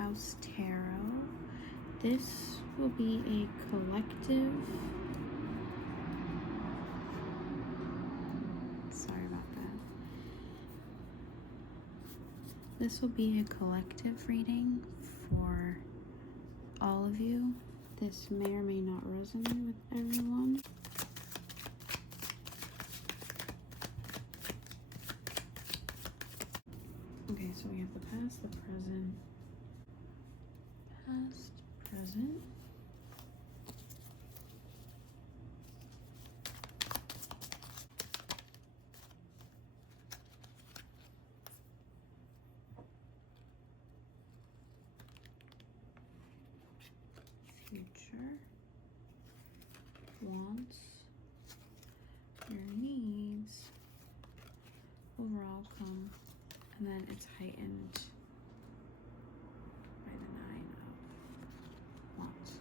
House Tarot. This will be a collective. Sorry about that. This will be a collective reading for all of you. This may or may not resonate with everyone. Okay, so we have the past, the present, future, wants, your needs, overall outcome, and then it's heightened by the 9 of Wands.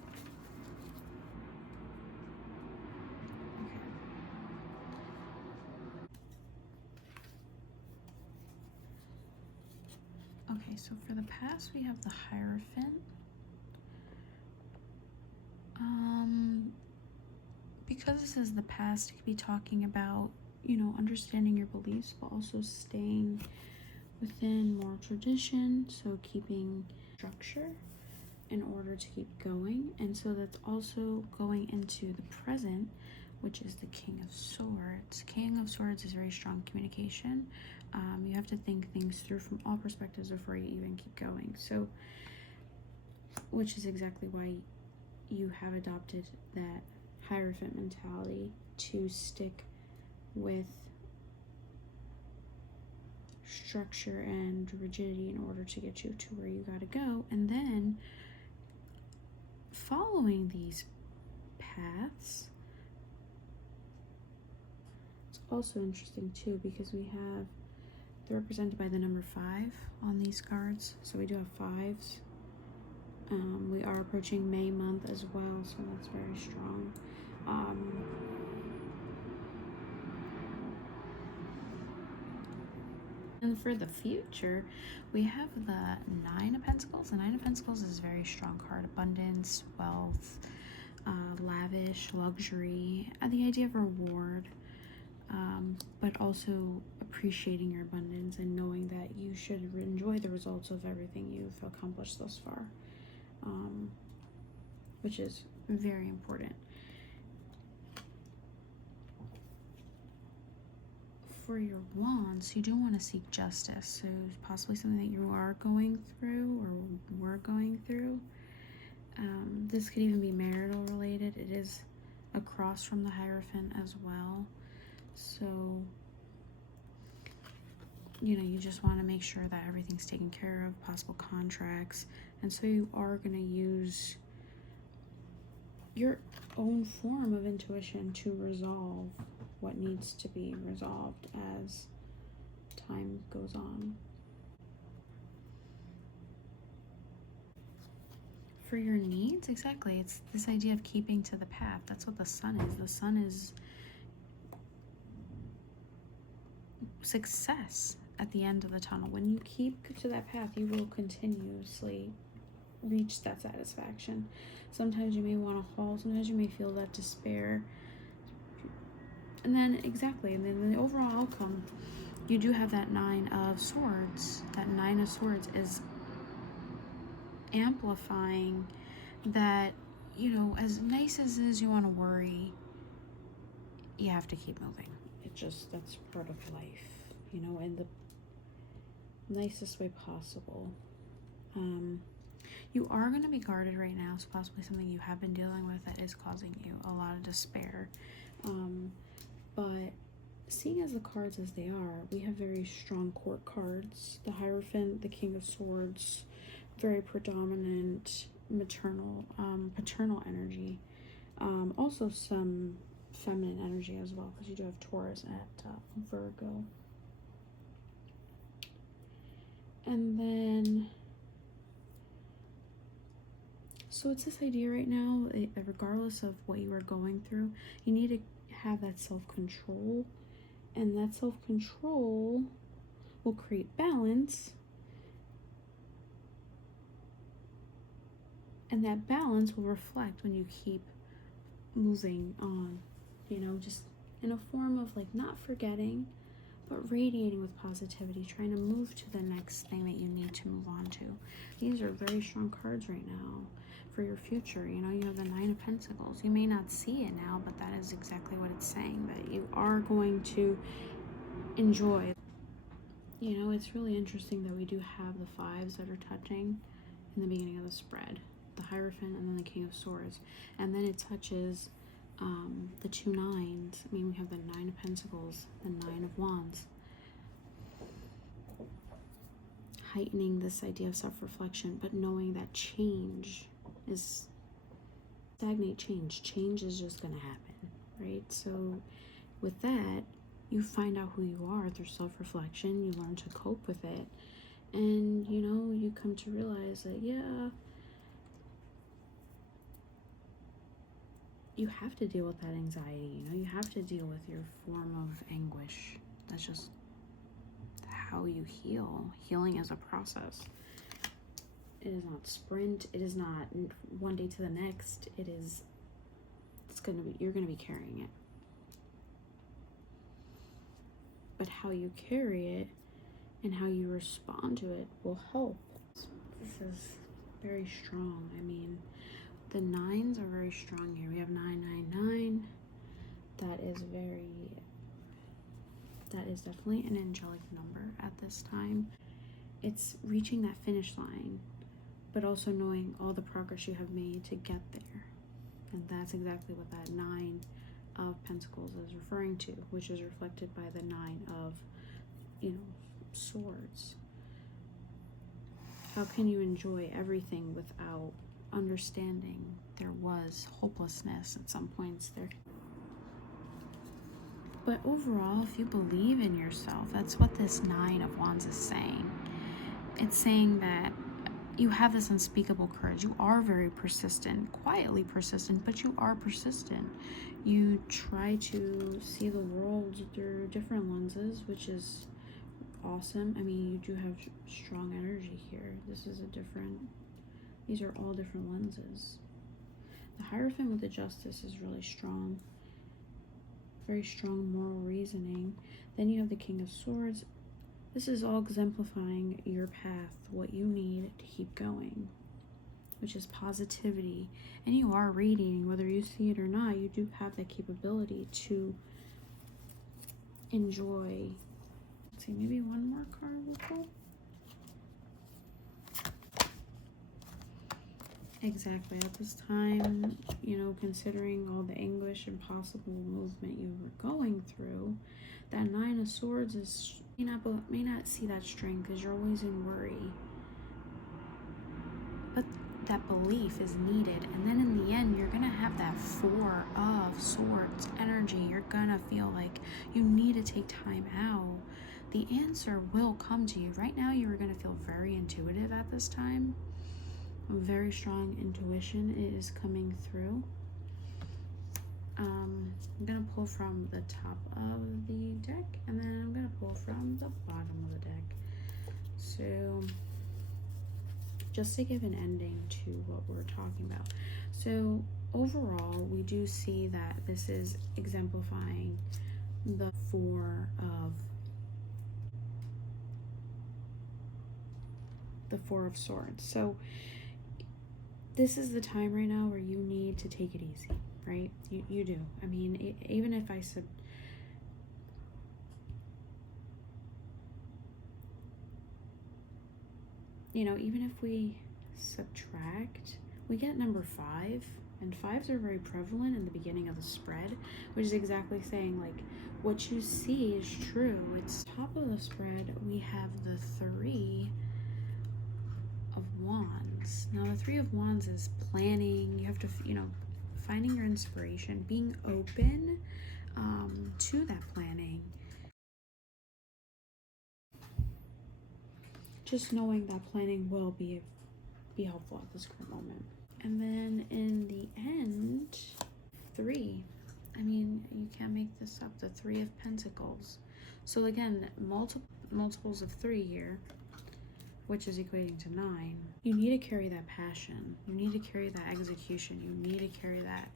Okay, so for the past we have the Hierophant. Because this is the past, it could be talking about, you know, understanding your beliefs, but also staying within moral tradition, so keeping structure in order to keep going. And so that's also going into the present, which is the King of Swords. King of Swords is very strong communication. You have to think things through from all perspectives before you even keep going. So, which is exactly why you have adopted that Hierophant mentality, to stick with structure and rigidity in order to get you to where you gotta go. And then following these paths, it's also interesting too, because we have, they're represented by the number 5 on these cards. So we do have 5s. We are approaching May month as well, so that's very strong. And for the future, we have the 9 of Pentacles. The 9 of Pentacles is a very strong card. Abundance, wealth, lavish, luxury, the idea of reward, but also appreciating your abundance and knowing that you should enjoy the results of everything you've accomplished thus far, which is very important. For your wands, you do want to seek justice. So possibly something that you are going through or were going through. This could even be marital related. It is across from the Hierophant as well. So, you know, you just want to make sure that everything's taken care of, possible contracts. And so you are going to use your own form of intuition to resolve what needs to be resolved as time goes on. For your needs, exactly, it's this idea of keeping to the path. That's what the Sun is. The Sun is success at the end of the tunnel. When you keep to that path, you will continuously reach that satisfaction. Sometimes you may want to halt, sometimes you may feel that despair. And then, exactly, and then the overall outcome, you do have that 9 of Swords. That 9 of Swords is amplifying that, you know, as nice as it is you want to worry, you have to keep moving. It just, that's part of life, you know, in the nicest way possible. You are going to be guarded right now, so possibly something you have been dealing with that is causing you a lot of despair. But seeing as the cards as they are, we have very strong court cards. The Hierophant, the King of Swords, very predominant maternal, paternal energy. Also some feminine energy as well, because you do have Taurus at Virgo. And then, so it's this idea right now, regardless of what you are going through, you need to have that self-control, and that self-control will create balance And that balance will reflect when you keep moving on, you know, just in a form of like not forgetting, but radiating with positivity, trying to move to the next thing that you need to move on to. These are very strong cards right now for your future. You know, you have the Nine of Pentacles. You may not see it now, but that is exactly what it's saying, that you are going to enjoy. You know, it's really interesting that we do have the fives that are touching in the beginning of the spread, the Hierophant and then the King of Swords, and then it touches the two nines. I mean, we have the Nine of Pentacles, the Nine of Wands, heightening this idea of self-reflection, but knowing that change is stagnate. Change is just going to happen, right? So with that, you find out who you are through self-reflection. You learn to cope with it, and you know, you come to realize that, yeah, you have to deal with that anxiety. You know, you have to deal with your form of anguish. That's just how you heal. Healing is a process. It is not sprint. It is not one day to the next. You're gonna be carrying it. But how you carry it and how you respond to it will help. This is very strong. I mean, the nines are very strong here. We have 999. That is definitely an angelic number at this time. It's reaching that finish line, but also knowing all the progress you have made to get there. And that's exactly what that Nine of Pentacles is referring to, which is reflected by the Nine of, you know, Swords. How can you enjoy everything without understanding there was hopelessness at some points there? But overall, if you believe in yourself, that's what this Nine of Wands is saying. It's saying that you have this unspeakable courage. You are very persistent, quietly persistent, but you are persistent. You try to see the world through different lenses, which is awesome. I mean, you do have strong energy here. These are all different lenses. The Hierophant with the Justice is really strong. Very strong moral reasoning. Then you have the King of Swords. This is all exemplifying your path, what you need to keep going, which is positivity. And you are radiating, whether you see it or not. You do have that capability to enjoy. Let's see, maybe one more card will pull. Exactly. At this time, you know, considering all the anguish and possible movement you were going through, that Nine of Swords may not see that strength because you're always in worry. But that belief is needed. And then in the end, you're going to have that Four of Swords energy. You're going to feel like you need to take time out. The answer will come to you. Right now, you are going to feel very intuitive at this time. Very strong intuition is coming through. I'm gonna pull from the top of the deck, and then I'm gonna pull from the bottom of the deck. So just to give an ending to what we're talking about. So overall, we do see that this is exemplifying the Four of Swords. So this is the time right now where you need to take it easy, right? You do. I mean, even if I said, you know, even if we subtract, we get number 5, and 5s are very prevalent in the beginning of the spread, which is exactly saying, like, what you see is true. It's top of the spread, we have the Three of Wands. Now the Three of Wands is planning. You have to, you know, finding your inspiration, being open to that planning, just knowing that planning will be helpful at this current moment. And then in the end, 3, I mean, you can't make this up, the Three of Pentacles. So again, multiples of 3 here. which is equating to 9. You need to carry that passion. You need to carry that execution. You need to carry that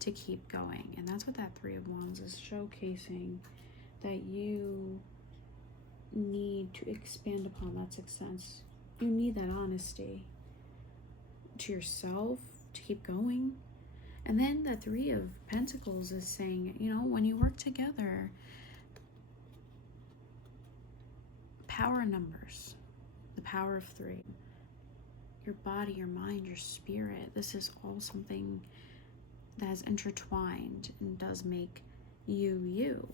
to keep going. And that's what that 3 of Wands is showcasing, that you need to expand upon that success. You need that honesty to yourself to keep going. And then the 3 of Pentacles is saying, you know, when you work together, power in numbers, the power of 3, your body, your mind, your spirit, this is all something that is intertwined and does make you you.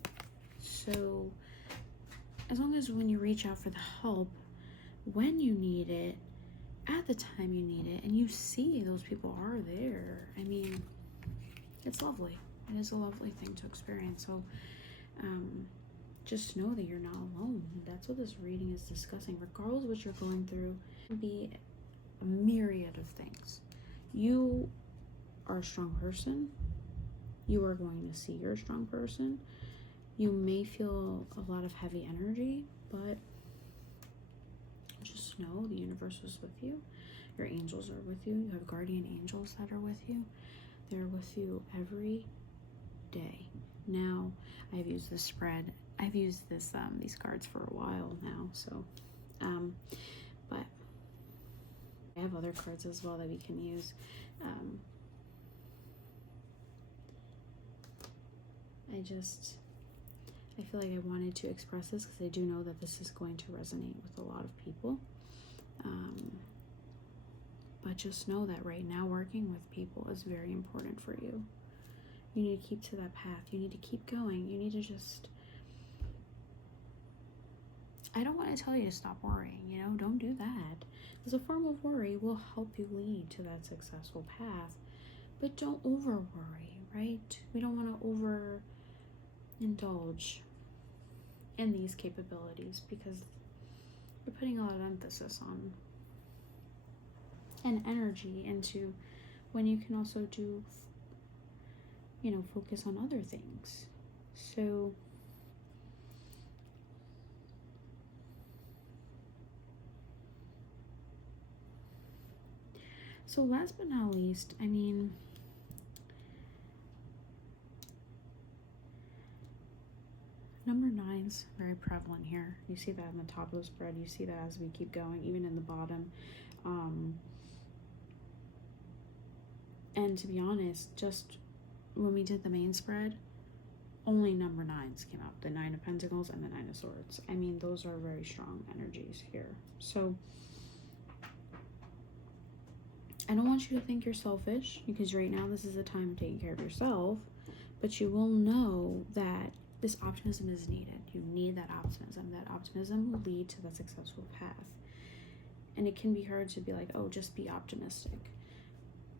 So as long as when you reach out for the help, when you need it, at the time you need it, and you see those people are there, I mean, it's lovely. It is a lovely thing to experience. So just know that you're not alone. That's what this reading is discussing. Regardless of what you're going through, it can be a myriad of things. You are a strong person. You are going to see you're a strong person. You may feel a lot of heavy energy, but just know the universe is with you. Your angels are with you. You have guardian angels that are with you. They're with you every day. Now, I've used this spread. I've used this these cards for a while now. So, but I have other cards as well that we can use. I feel like I wanted to express this because I do know that this is going to resonate with a lot of people. But just know that right now working with people is very important for you. You need to keep to that path. You need to keep going. You need to just... I don't want to tell you to stop worrying, you know, don't do that. Because a form of worry will help you lead to that successful path. But don't over worry, right? We don't want to over indulge in these capabilities because we're putting a lot of emphasis on and energy into when you can also do, you know, focus on other things. So last but not least, I mean, number 9's very prevalent here. You see that on the top of the spread. You see that as we keep going, even in the bottom. And to be honest, just when we did the main spread, only number 9's came out. The 9 of Pentacles and the 9 of Swords. I mean, those are very strong energies here. So I don't want you to think you're selfish, because right now this is a time of taking care of yourself, but you will know that this optimism is needed. You need that optimism. That optimism will lead to that successful path. And it can be hard to be like, oh, just be optimistic.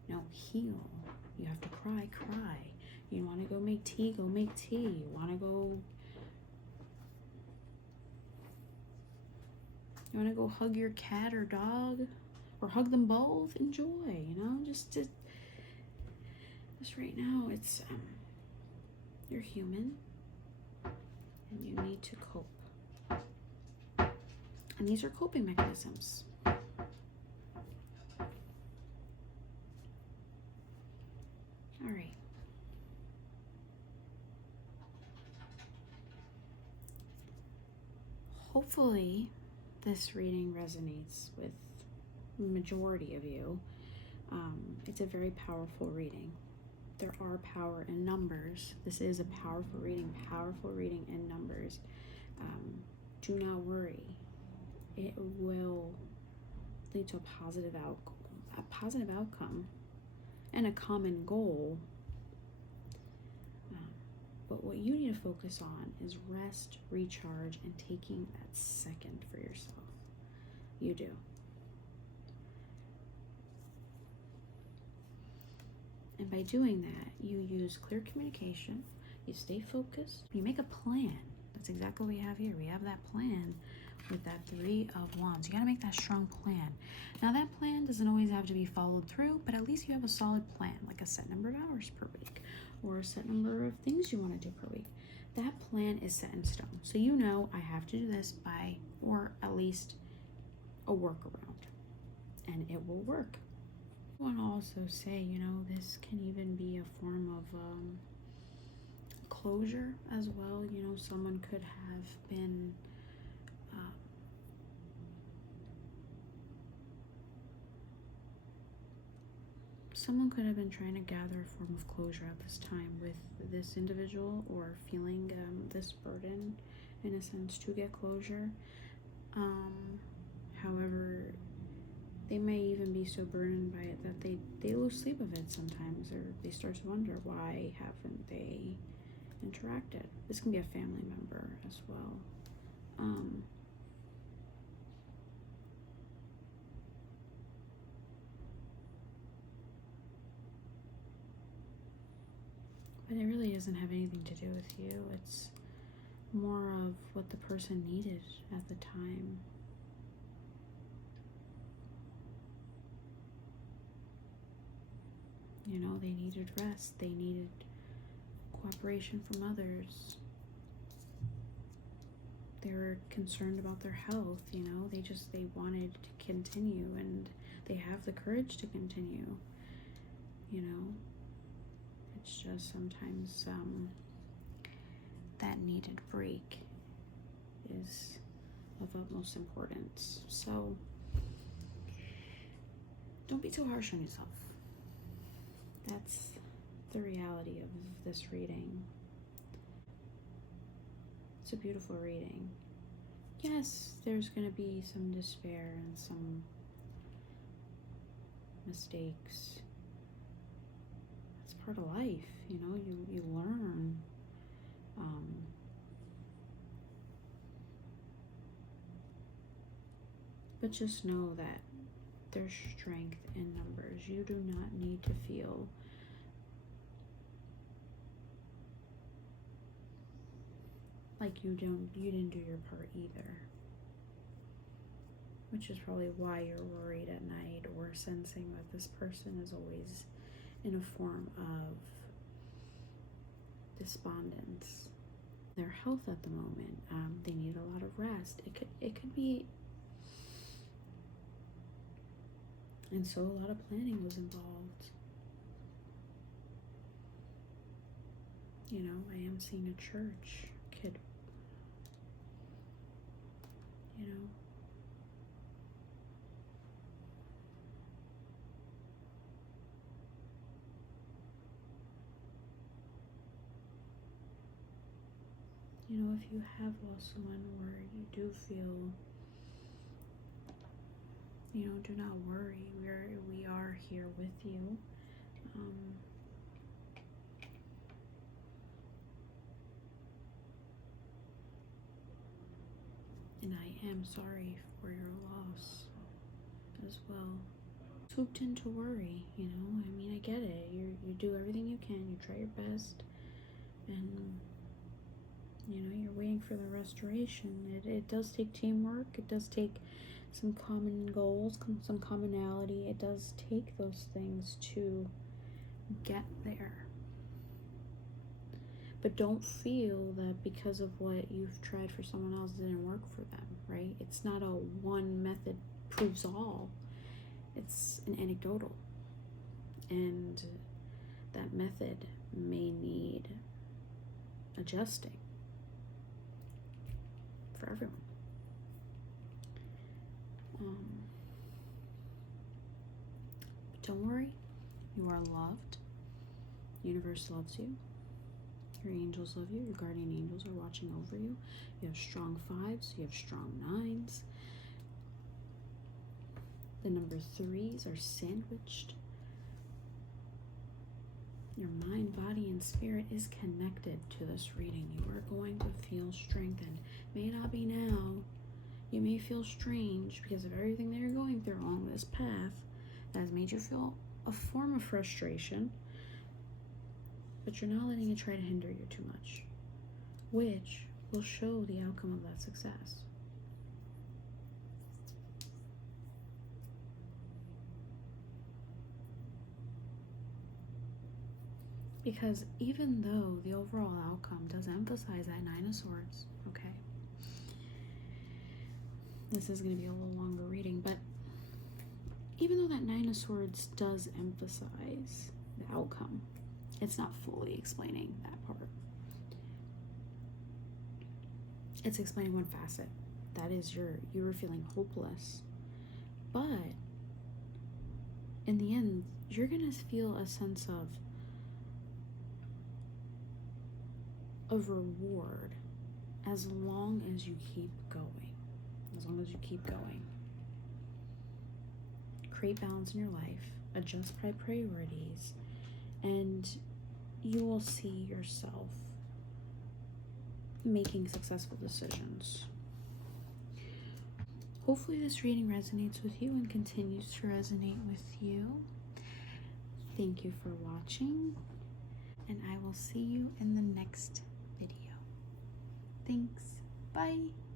No, heal. You have to cry, cry. You want to go make tea, go make tea. You want to go hug your cat or dog, or hug them both. Enjoy, you know, just right now, it's you're human and you need to cope. And these are coping mechanisms. All right. Hopefully this reading resonates with the majority of you. It's a very powerful reading. There are power in numbers. This is a powerful reading in numbers. Do not worry. It will lead to a positive outcome and a common goal. But what you need to focus on is rest, recharge, and taking that second for yourself. You do. And by doing that, you use clear communication, you stay focused, you make a plan. That's exactly what we have here. We have that plan with that 3 of Wands. You got to make that strong plan. Now, that plan doesn't always have to be followed through, but at least you have a solid plan, like a set number of hours per week or a set number of things you want to do per week. That plan is set in stone. So you know, I have to do this by, or at least a workaround, and it will work. I want to also say, this can even be a form of closure as well. Someone could have been trying to gather a form of closure at this time with this individual, or feeling this burden in a sense to get closure. However, they may even be so burdened by it that they lose sleep of it sometimes, or they start to wonder, why haven't they interacted? This can be a family member as well. But it really doesn't have anything to do with you. It's more of what the person needed at the time. They needed rest. They needed cooperation from others. They were concerned about their health, they wanted to continue, and they have the courage to continue, It's just sometimes that needed break is of utmost importance. So don't be too harsh on yourself. That's the reality of this reading. It's a beautiful reading. Yes, there's going to be some despair and some mistakes. It's part of life, you learn. But just know that there's strength in numbers. You do not need to feel like you didn't do your part either, which is probably why you're worried at night, or sensing that this person is always in a form of despondence. Their health at the moment, they need a lot of rest. It could be, and so a lot of planning was involved. I am seeing a church kid. If you have lost someone, or you do feel, do not worry. We are here with you. And I am sorry for your loss as well. Swooped into worry, I get it. You do everything you can. You try your best, and you're waiting for the restoration. It does take teamwork. It does take some common goals, some commonality. It does take those things to get there. But don't feel that because of what you've tried for someone else didn't work for them, right? It's not a one method proves all. It's an anecdotal. And that method may need adjusting for everyone. But don't worry, you are loved. The universe loves you. Your angels love you. Your guardian angels are watching over you. You have strong 5s. You have strong 9s. The number 3s are sandwiched. Your mind, body, and spirit is connected to this reading. You are going to feel strengthened. May not be now. You may feel strange because of everything that you're going through along this path that has made you feel a form of frustration, but you're not letting it try to hinder you too much, which will show the outcome of that success. Because even though the overall outcome does emphasize that 9 of Swords, okay, this is going to be a little longer reading, but even though that Nine of Swords does emphasize the outcome, it's not fully explaining that part. It's explaining one facet. That is you were feeling hopeless. But in the end, you're going to feel a sense of reward as long as you keep going. As long as you keep going. Create balance in your life. Adjust priorities. And you will see yourself making successful decisions. Hopefully this reading resonates with you and continues to resonate with you. Thank you for watching, and I will see you in the next video. Thanks. Bye.